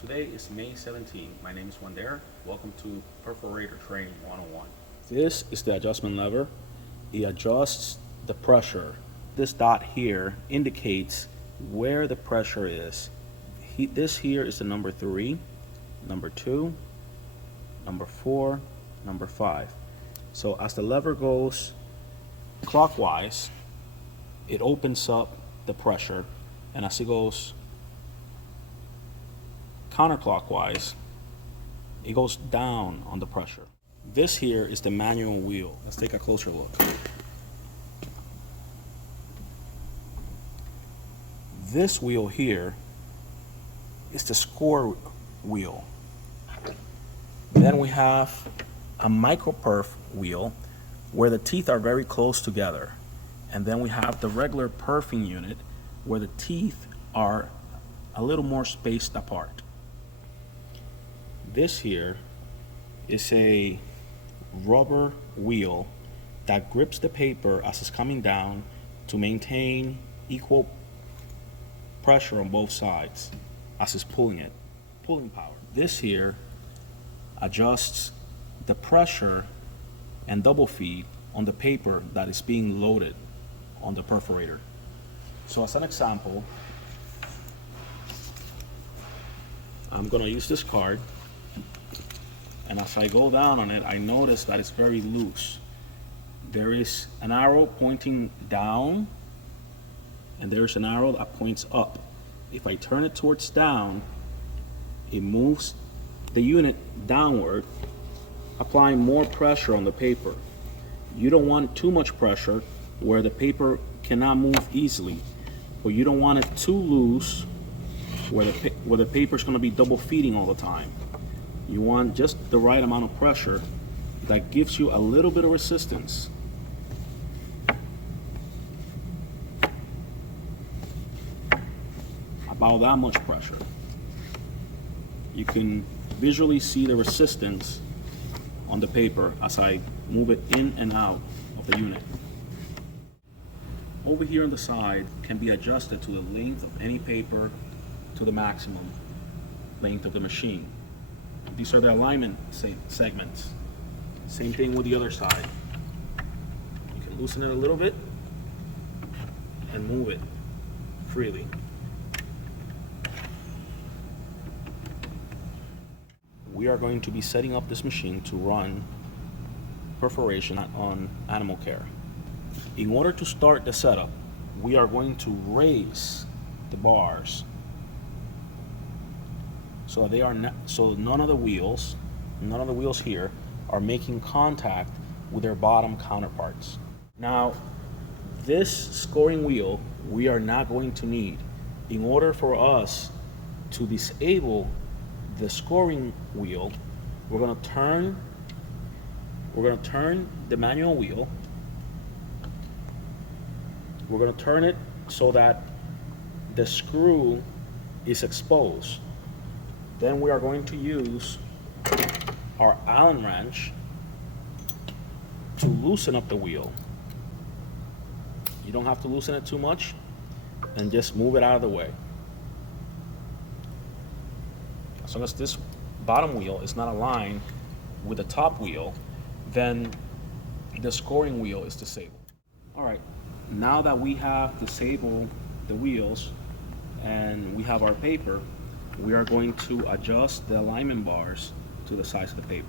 Today is May 17. My name is Wander. Welcome to Perforator Training 101. This is the adjustment lever. It adjusts the pressure. This dot here indicates where the pressure is. This here is the number 3, number 2, number 4, number 5. So as the lever goes clockwise, it opens up the pressure, and as it goes counterclockwise, it goes down on the pressure. This here is the manual wheel. Let's take a closer look. This wheel here is the score wheel. Then we have a micro perf wheel where the teeth are very close together. And then we have the regular perfing unit where the teeth are a little more spaced apart. This here is a rubber wheel that grips the paper as it's coming down to maintain equal pressure on both sides as it's pulling power. This here adjusts the pressure and double feed on the paper that is being loaded on the perforator. So as an example, I'm going to use this card, and as I go down on it, I notice that it's very loose. There is an arrow pointing down, and there's an arrow that points up. If I turn it towards down, it moves the unit downward, applying more pressure on the paper. You don't want too much pressure where the paper cannot move easily, but you don't want it too loose where the paper is going to be double feeding all the time. You want just the right amount of pressure that gives you a little bit of resistance. About that much pressure. You can visually see the resistance on the paper as I move it in and out of the unit. Over here on the side can be adjusted to the length of any paper to the maximum length of the machine. These are the alignment segments. Same thing with the other side. You can loosen it a little bit and move it freely. We are going to be setting up this machine to run perforation on animal care. In order to start the setup, we are going to raise the bars so they are so none of the wheels here are making contact with their bottom counterparts. Now, this scoring wheel we are not going to need. In order for us to disable the scoring wheel, we're going to turn the manual wheel. We're going to turn it so that the screw is exposed. Then we are going to use our Allen wrench to loosen up the wheel. You don't have to loosen it too much, and just move it out of the way. As long as this bottom wheel is not aligned with the top wheel, then the scoring wheel is disabled. All right, now that we have disabled the wheels and we have our paper, we are going to adjust the alignment bars to the size of the paper.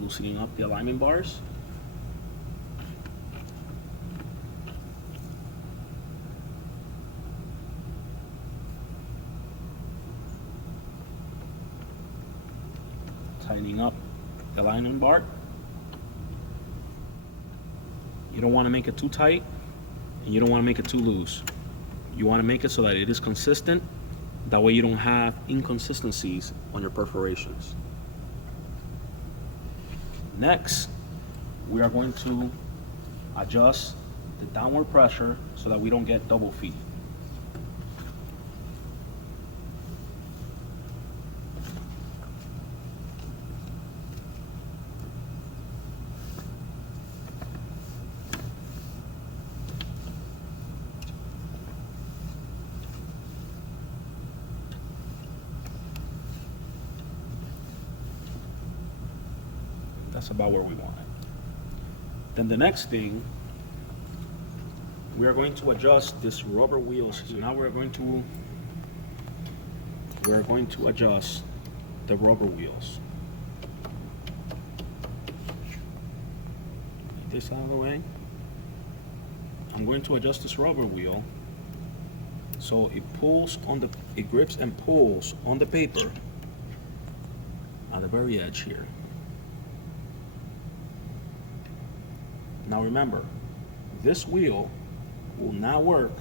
Loosening up the alignment bars. Tightening up the alignment bar. You don't want to make it too tight, and you don't want to make it too loose. You want to make it so that it is consistent. That way you don't have inconsistencies on your perforations. Next, we are going to adjust the downward pressure so that we don't get double feed. That's about where we want it. Then the next thing, we are going to adjust this rubber wheels. So now we're going to adjust the rubber wheels. Get this out of the way. I'm going to adjust this rubber wheel so it grips and pulls on the paper at the very edge here. Now remember, this wheel will not work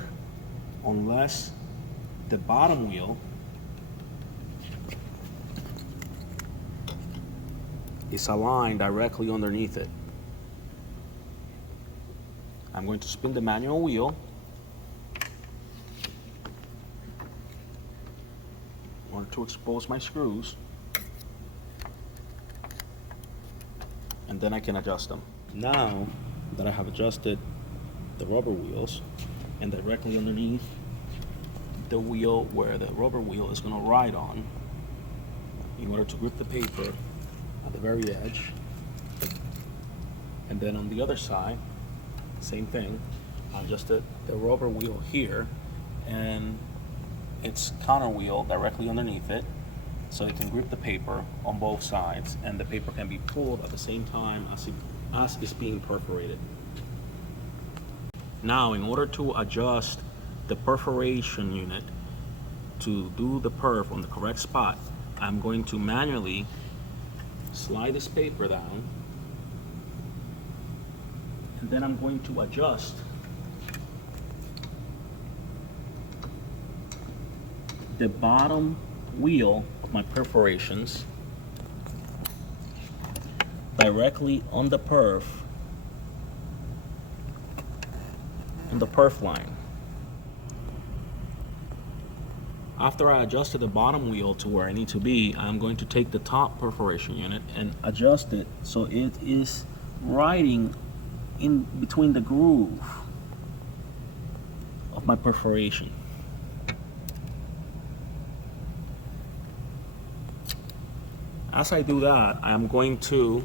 unless the bottom wheel is aligned directly underneath it. I'm going to spin the manual wheel in order to expose my screws, and then I can adjust them. Now that I have adjusted the rubber wheels and directly underneath the wheel where the rubber wheel is going to ride on, in order to grip the paper at the very edge, and then on the other side, same thing, I adjusted the rubber wheel here and its counter wheel directly underneath it, so it can grip the paper on both sides, and the paper can be pulled at the same time as it's being perforated. Now, in order to adjust the perforation unit to do the perf on the correct spot, I'm going to manually slide this paper down, and then I'm going to adjust the bottom wheel of my perforations directly on the perf line. After I adjusted the bottom wheel to where I need to be, I'm going to take the top perforation unit and adjust it so it is riding in between the groove of my perforation. As I do that, I'm going to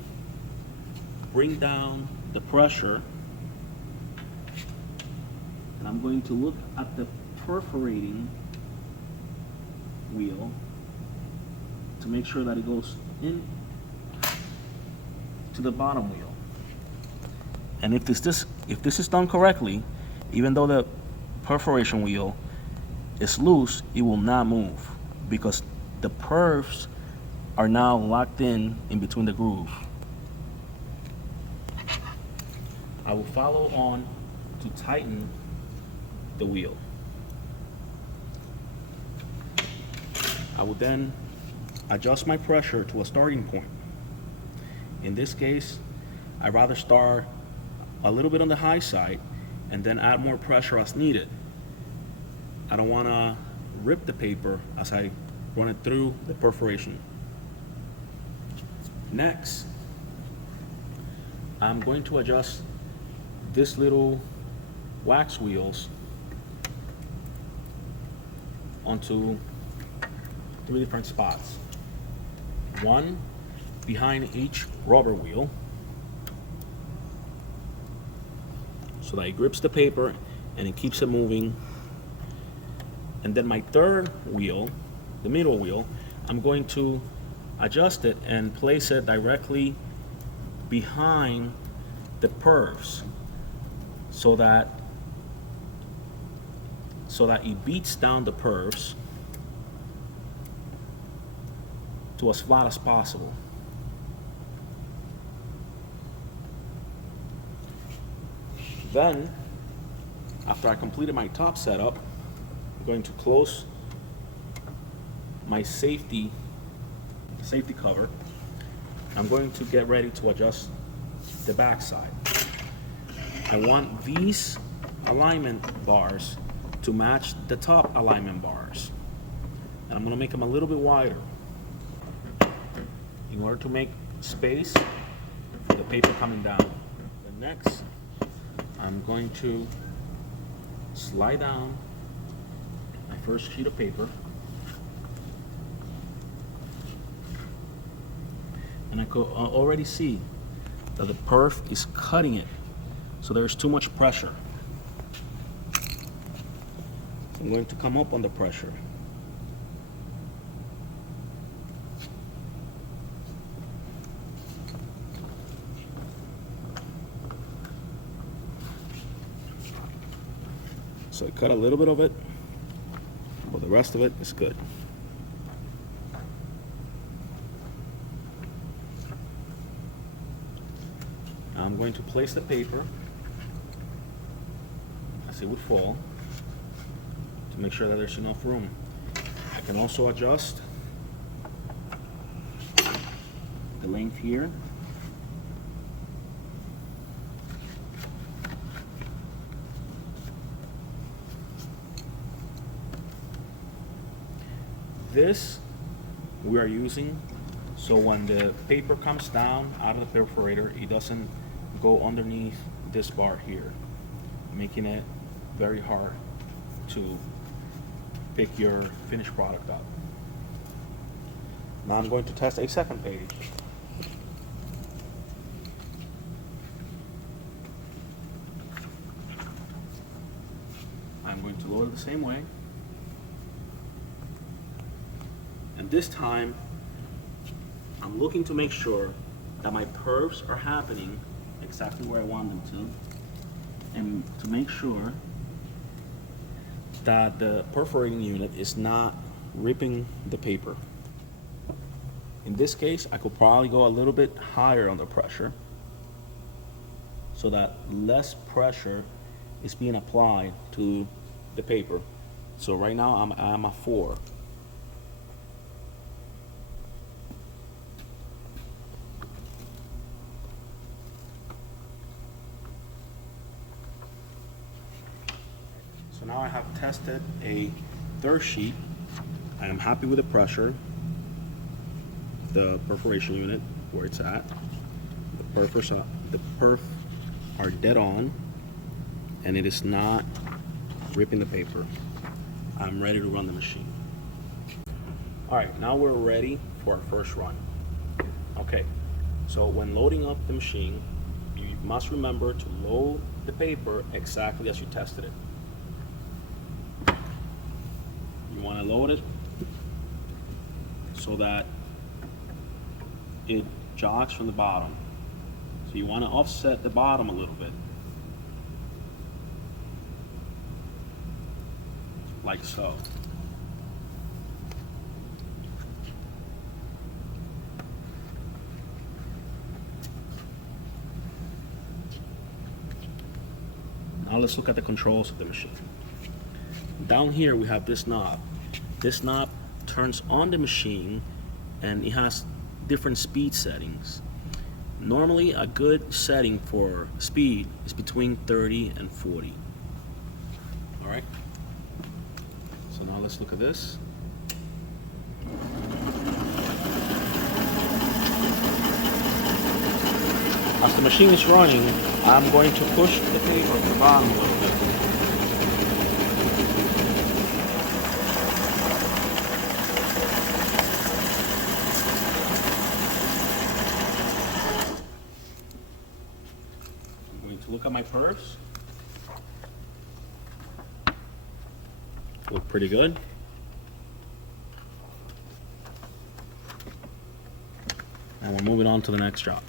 bring down the pressure, and I'm going to look at the perforating wheel to make sure that it goes in to the bottom wheel. And if this is done correctly, even though the perforation wheel is loose, it will not move because the perfs are now locked in between the groove. I will follow on to tighten the wheel. I will then adjust my pressure to a starting point. In this case, I'd rather start a little bit on the high side and then add more pressure as needed. I don't want to rip the paper as I run it through the perforation. Next, I'm going to adjust this little wax wheels onto 3 different spots. One behind each rubber wheel, so that it grips the paper and it keeps it moving. And then my third wheel, the middle wheel, I'm going to adjust it and place it directly behind the perfs so that it beats down the perfs to as flat as possible. Then, after I completed my top setup, I'm going to close my safety cover. I'm going to get ready to adjust the back side. I want these alignment bars to match the top alignment bars, and I'm going to make them a little bit wider in order to make space for the paper coming down. And next, I'm going to slide down my first sheet of paper, and I could already see that the perf is cutting it. So there's too much pressure. I'm going to come up on the pressure. So I cut a little bit of it, but the rest of it is good. Now I'm going to place the paper as it would fall to make sure that there's enough room. I can also adjust the length here. This we are using so when the paper comes down out of the perforator, it doesn't go underneath this bar here, making it very hard to pick your finished product up. Now I'm going to test a second page. I'm going to load it the same way. And this time, I'm looking to make sure that my perfs are happening exactly where I want them to, and to make sure that the perforating unit is not ripping the paper. In this case, I could probably go a little bit higher on the pressure so that less pressure is being applied to the paper. So right now I'm a 4. So now I have tested a third sheet. I am happy with the pressure, the perforation unit, where it's at. The perf are dead on, and it is not ripping the paper. I'm ready to run the machine. All right, now we're ready for our first run. Okay, so when loading up the machine, you must remember to load the paper exactly as you tested it. You want to load it so that it jogs from the bottom. So you want to offset the bottom a little bit, like so. Now let's look at the controls of the machine. Down here we have this knob. This knob turns on the machine and it has different speed settings. Normally a good setting for speed is between 30 and 40. All right, so now let's look at this. As the machine is running, I'm going to push the paper to the bottom a little bit. I'm going to look at my perfs. Look pretty good. And we're moving on to the next job.